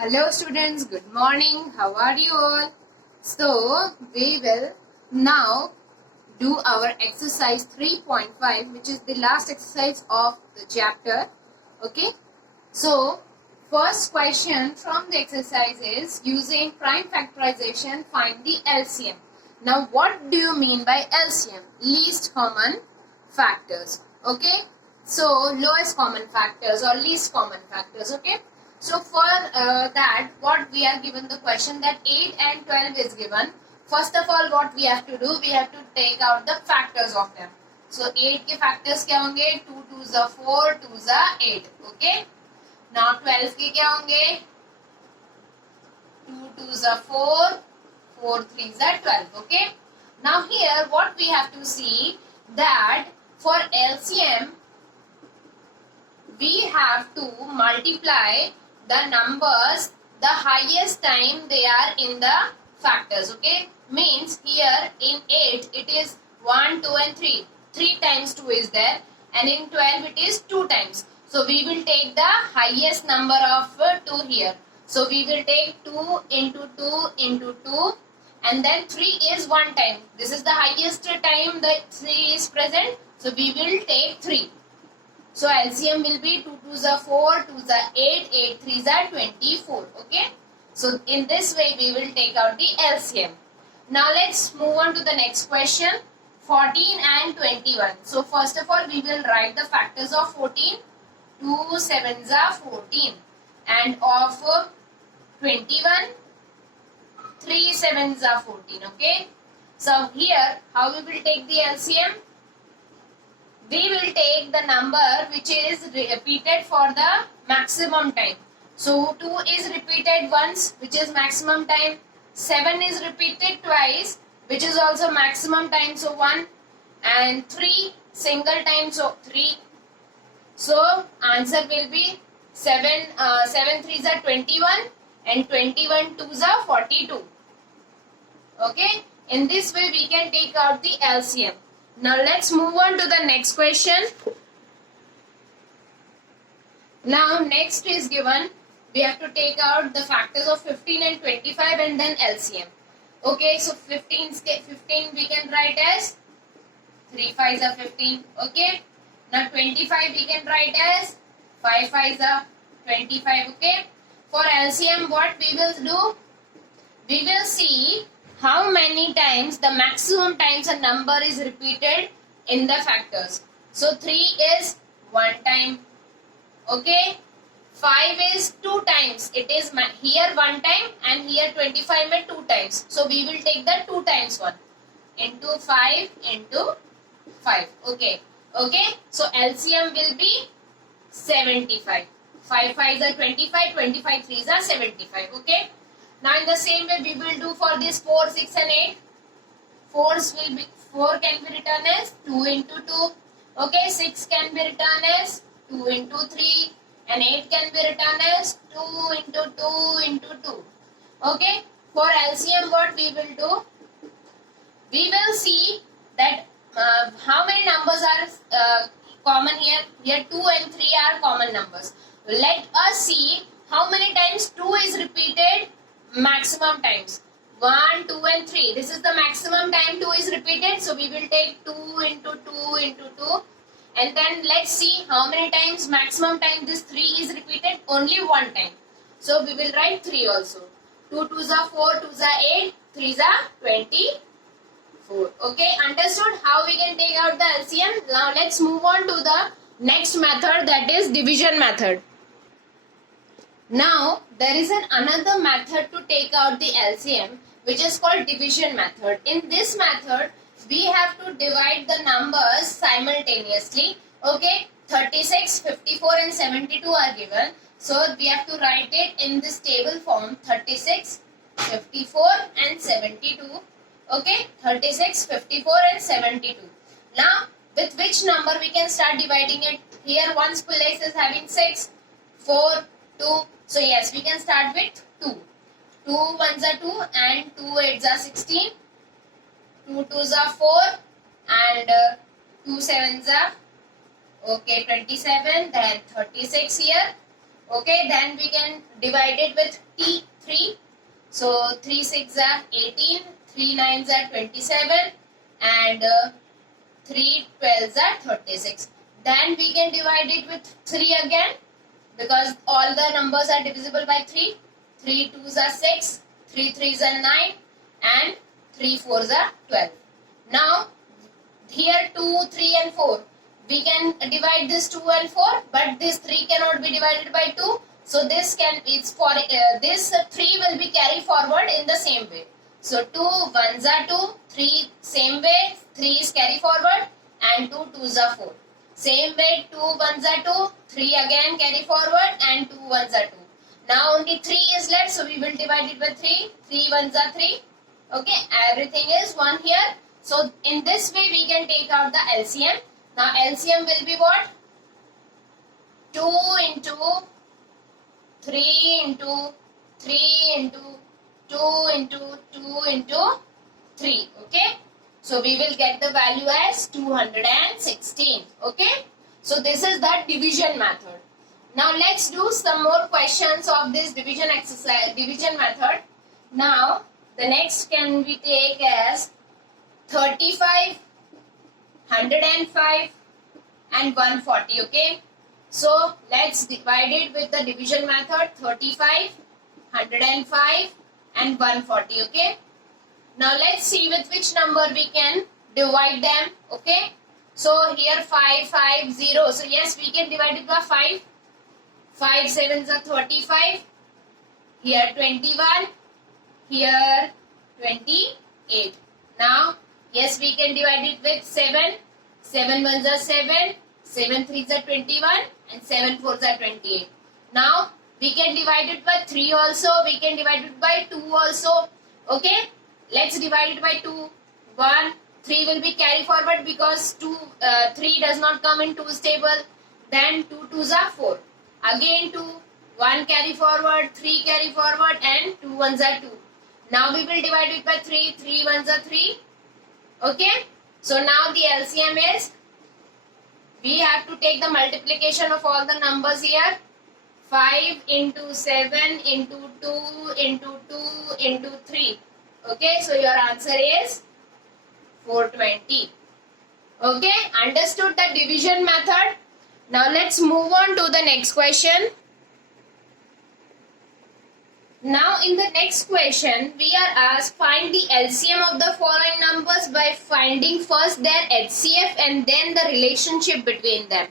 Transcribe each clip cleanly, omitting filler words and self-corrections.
Hello students, good morning. How are you all? So, we will now do our exercise 3.5, which is the last exercise of the chapter. Okay? So, first question from the exercise is using prime factorization, find the LCM. Now, what do you mean by LCM? Least common factors. Okay? So, lowest common factors or least common factors. Okay? So for that, what we are given the question that 8 and 12 is given. First of all, what we have to do, we have to take out the factors of them. So 8 के factors क्या होंगे? 2 2s are 4, 2s are 8. Okay. Now 12 के क्या होंगे? 2 2s are 4, 4 3s are 12. Okay. Now here, what we have to see that for LCM, we have to multiply the numbers the highest time they are in the factors. Okay, means here in 8 it is 1 2 and 3 times 2 is there, and in 12 it is 2 times. So we will take the highest number of 2 here. So we will take 2 into 2 into 2, and then 3 is 1 time. This is the highest time the 3 is present, so we will take 3. So LCM will be 2 2s are 4, 2s are 8, 8 3s are 24. Okay. So in this way we will take out the LCM. Now let's move on to the next question. 14 and 21. So first of all we will write the factors of 14. 2 7s are 14. And of 21, 3 7s are 14. Okay. So here how we will take the LCM? We will take the number which is repeated for the maximum time. So 2 is repeated once, which is maximum time. 7 is repeated twice, which is also maximum time, so 1. And 3 single time, so 3. So answer will be 7 3s are 21 and 21 2s are 42. Okay. In this way we can take out the LCM. Now let's move on to the next question. Now next is given, we have to take out the factors of 15 and 25 and then LCM. Okay, so 15 we can write as 3 5s are 15. Okay. Now 25 we can write as 5 5s are 25. Okay. For LCM, what we will do? We will see how many times the maximum times a number is repeated in the factors. So 3 is 1 time. Okay. 5 is 2 times. It is here 1 time and here 25 में 2 times. So we will take the 2 times one into 5 into 5. Okay. Okay. So LCM will be 75. 5 5s are 25. 25 3s are 75. Okay. Now in the same way we will do for this 4, 6 and 8. 4 can be written as 2 into 2. Okay, 6 can be written as 2 into 3 and 8 can be written as 2 into 2 into 2. Okay, for LCM what we will do? We will see that how many numbers are common here. Here 2 and 3 are common numbers. Let us see how many times 2 is repeated maximum times. 1, 2 and 3. This is the maximum time 2 is repeated. So we will take 2 into 2 into 2. And then let's see how many times maximum time this 3 is repeated. Only 1 time. So we will write 3 also. 2 2s are 4, 2s are 8, 3s are 24. Okay, understood how we can take out the LCM? Now let's move on to the next method, that is division method. Now there is another method to take out the LCM, which is called division method. In this method we have to divide the numbers simultaneously. Okay, 36, 54 and 72 are given. So we have to write it in this table form: 36, 54 and 72. Okay, 36, 54 and 72. Now with which number we can start dividing it? Here one's place is having 6, 4, 2. So yes, we can start with 2. 2 1s are 2 and 2 8s are 16. 2 2s are 4 and 2 7s are 27. Then 36 here. Okay, then we can divide it with T3. So 3 6 are 18, 3 9s are 27, and 3 12s are 36. Then we can divide it with 3 again, because all the numbers are divisible by 3. 3 2s are 6, 3 3s are 9, and 3 4s are 12. Now here 2, 3 and 4. We can divide this 2 and 4, but this 3 cannot be divided by 2. So this this 3 will be carried forward in the same way. So 2 1s are 2, 3 same way, 3 is carry forward, and 2 2s are 4. Same way 2 1s are 2, 3 again carry forward, and 2 1s are 2. Now only 3 is left, so we will divide it by 3. 3 1s are 3. Okay, everything is 1 here. So in this way we can take out the LCM. Now LCM will be what? 2 into 3 into 3 into 2 into 2 into 3. Okay. So we will get the value as 216. Okay. So this is the division method. Now let's do some more questions of this division exercise, division method. Now the next can we take as 35, 105 and 140. Okay. So let's divide it with the division method. 35, 105 and 140. Okay. Now let's see with which number we can divide them. Okay. So here 5, 5, 0. So yes, we can divide it by 5. 5 7s are 35. Here 21. Here 28. Now yes, we can divide it with 7. 7 1s are 7. 7 3s are 21. And 7 4s are 28. Now we can divide it by 3 also. We can divide it by 2 also. Okay. Let's divide it by 2. 1. 3 will be carry forward because 3 does not come in 2's table. Then 2 2s are 4. Again 2. 1 carry forward. 3 carry forward. And 2 1s are 2. Now we will divide it by 3. 3 1s are 3. Okay. So now the LCM is, we have to take the multiplication of all the numbers here. 5 into 7 into 2 into 2 into 3. Okay. So your answer is 420. Okay. Understood the division method? Now let's move on to the next question. Now in the next question, we are asked find the LCM of the following numbers by finding first their HCF and then the relationship between them.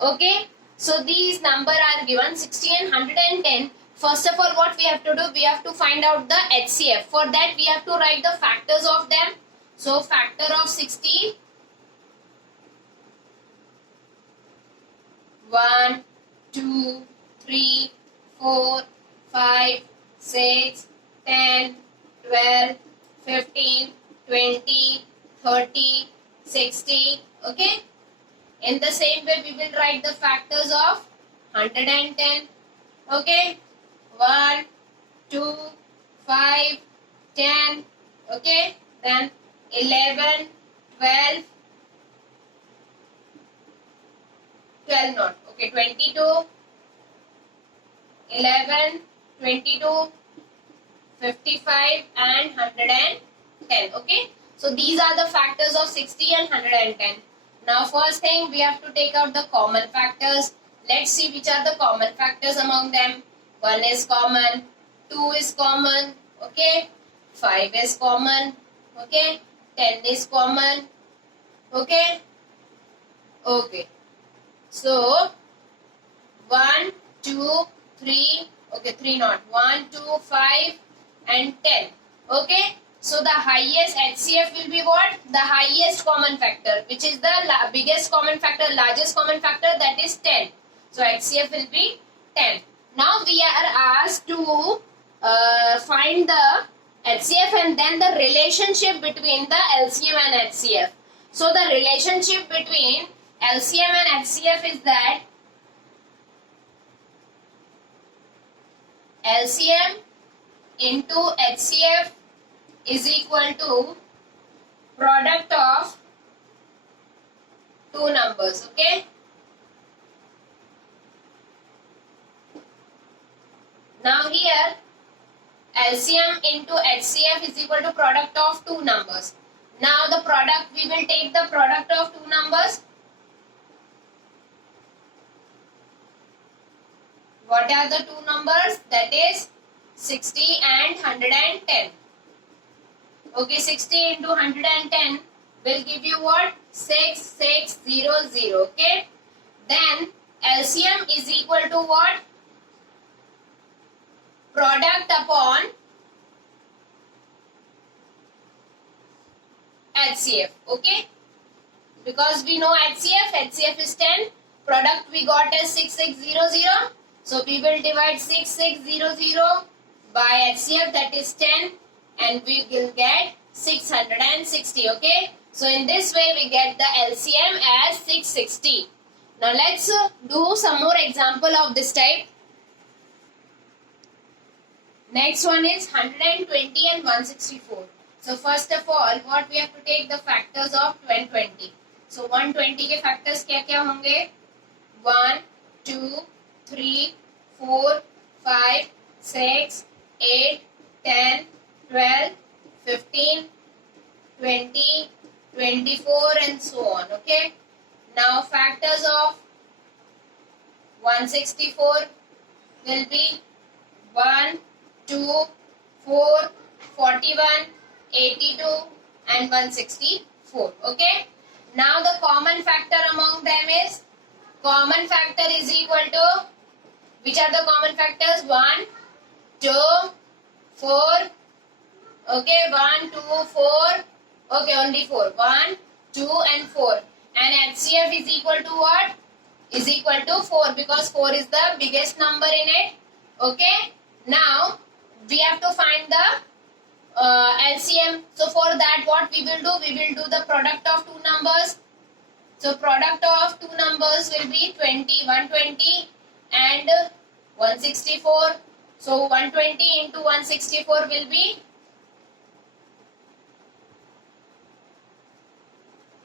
Okay. So these numbers are given 60 and 110. First of all, what we have to do? We have to find out the HCF. For that, we have to write the factors of them. So factor of 60. 1, 2, 3, 4, 5, 6, 10, 12, 15, 20, 30, 60. Okay. In the same way, we will write the factors of 110. Okay. 1, 2, 5, 10. Okay. Then 11, 12. 12 not. Okay. 22. 11, 22, 55 and 110. Okay. So these are the factors of 60 and 110. Now first thing, we have to take out the common factors. Let's see which are the common factors among them. 1 is common, 2 is common, okay, 5 is common, okay, 10 is common, okay, okay. So 1, 2, 3, okay, 3 not, 1, 2, 5 and 10, okay. So the highest HCF will be what? The highest common factor, which is the biggest common factor, largest common factor, that is 10. So HCF will be 10. Now we are asked to find the HCF and then the relationship between the LCM and HCF. So the relationship between LCM and HCF is that LCM into HCF is equal to product of two numbers, okay? Now here LCM into HCF is equal to product of two numbers. Now the product, we will take the product of two numbers. What are the two numbers? That is 60 and 110. Okay, 60 into 110 will give you what? 6600. Okay. Then LCM is equal to what? Product upon HCF. Okay. Because we know HCF is 10. Product we got as 6600. So we will divide 6600 by HCF, that is 10, and we will get 660. Okay. So in this way we get the LCM as 660. Now let's do some more example of this type. Next one is 120 and 164. So first of all, what we have to take the factors of 120. So 120 के factors क्या होंगे? 1, 2, 3, 4, 5, 6, 8, 10, 12, 15, 20, 24 and so on. Okay. Now factors of 164 will be 1, 2, 4, 41, 82 and 164. Okay. Now the common factor among them is, common factor is equal to, which are the common factors? 1, 2, 4. Okay, 1, 2, 4. Okay, only 4. 1, 2 and 4. And HCF is equal to what? Is equal to 4, because 4 is the biggest number in it. Okay. Now we have to find the LCM. So for that, what we will do? We will do the product of two numbers. So product of two numbers will be 120 and 164. So 120 into 164 will be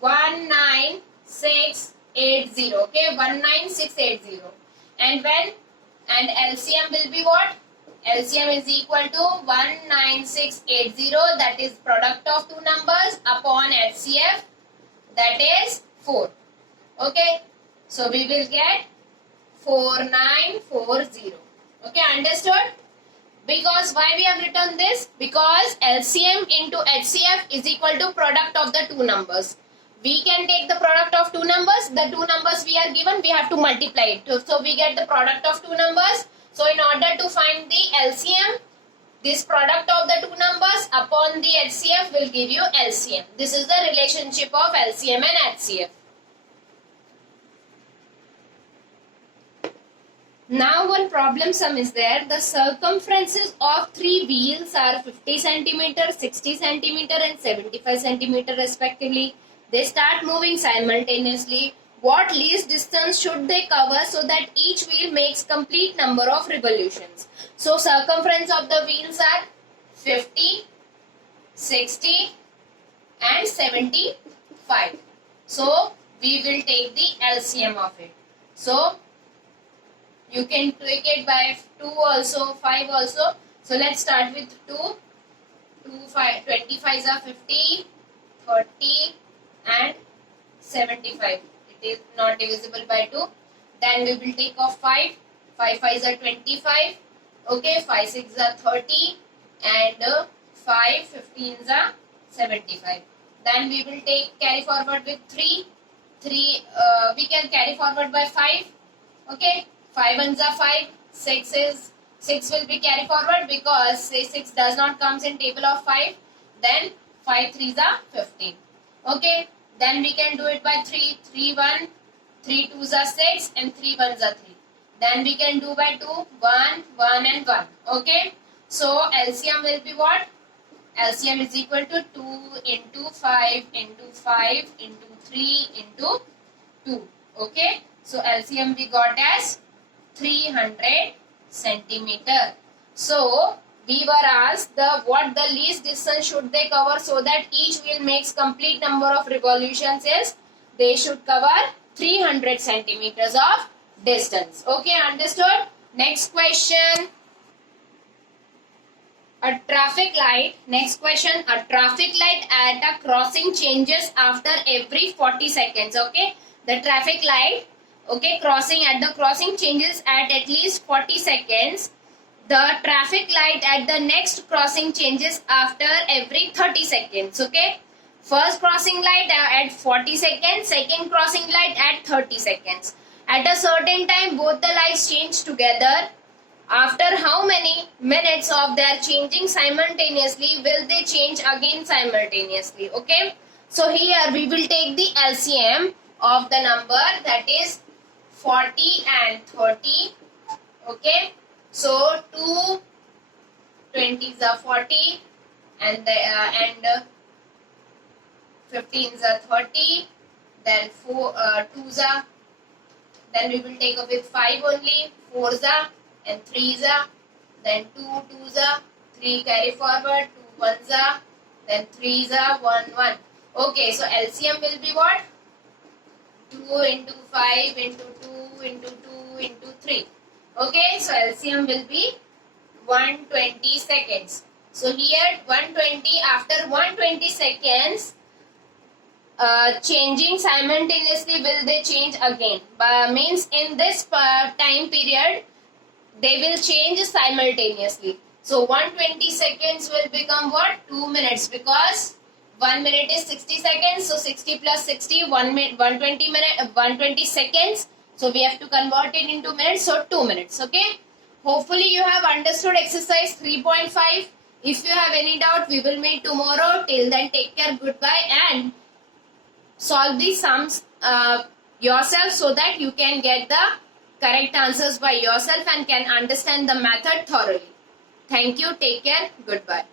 19680. Okay, 19680. And LCM will be what? LCM is equal to 19680, that is product of two numbers, upon HCF, that is 4. Okay, so we will get 4940. Okay, understood? Because why we have written this? Because LCM into HCF is equal to product of the two numbers. We can take the product of two numbers. The two numbers we are given, we have to multiply it. So we get the product of two numbers. So in order to find the LCM, this product of the two numbers upon the HCF will give you LCM. This is the relationship of LCM and HCF. Now one problem sum is there. The circumferences of three wheels are 50 centimeter, 60 centimeter and 75 centimeter respectively. They start moving simultaneously. What least distance should they cover so that each wheel makes complete number of revolutions? So circumference of the wheels are 50, 60 and 75. So we will take the LCM of it. So you can take it by 2 also, 5 also. So let's start with 2. 25s are 50, 30 and 75. It is not divisible by 2. Then we will take off 5. 5 5s are 25. Okay, 5 6s are 30 and 5 15s are 75. Then we will carry forward with 3. 3 we can carry forward by 5. Okay, 5 ones are 5. 6 will be carry forward because 6 does not comes in table of 5. Then 5 3s are 15. Okay, then we can do it by 3. 3 1, 3 2s are 6 and 3 1s are 3. Then we can do by 2, 1 1 and 1. Okay, so LCM will be what? LCM is equal to 2 into 5 into 5 into 3 into 2. Okay, so LCM we got as 300 centimeter. So we were asked what the least distance should they cover so that each wheel makes complete number of revolutions is they should cover 300 centimeters of distance. Okay, understood? Next question. A traffic light, next question, a traffic light at a crossing changes after every 40 seconds, okay? The traffic light, okay, the crossing changes at least 40 seconds. The traffic light at the next crossing changes after every 30 seconds, okay? First crossing light at 40 seconds, second crossing light at 30 seconds. At a certain time, both the lights change together. After how many minutes of their changing simultaneously will they change again simultaneously? Okay. So here we will take the LCM of the number, that is 40 and 30. Okay. So 2 20s are 40 and 15s are 30. Then 2s are. Then we will take up with 5 only. 4s are. And 3s are, then 2 2s are, 3 carry forward, 2 1s are, then 3s are, 1 1. Okay, so LCM will be what? 2 into 5 into 2 into 2 into 3. Okay, so LCM will be 120 seconds. So here 120, after 120 seconds, changing simultaneously will they change again? Means in this time period, they will change simultaneously. So 120 seconds will become what? 2 minutes, because 1 minute is 60 seconds. So 60 plus 60, 120 seconds. So we have to convert it into minutes. So 2 minutes. Okay. Hopefully you have understood exercise 3.5. If you have any doubt, we will meet tomorrow. Till then, take care. Goodbye. And solve the sums yourself so that you can get the correct answers by yourself and can understand the method thoroughly. Thank you. Take care. Goodbye.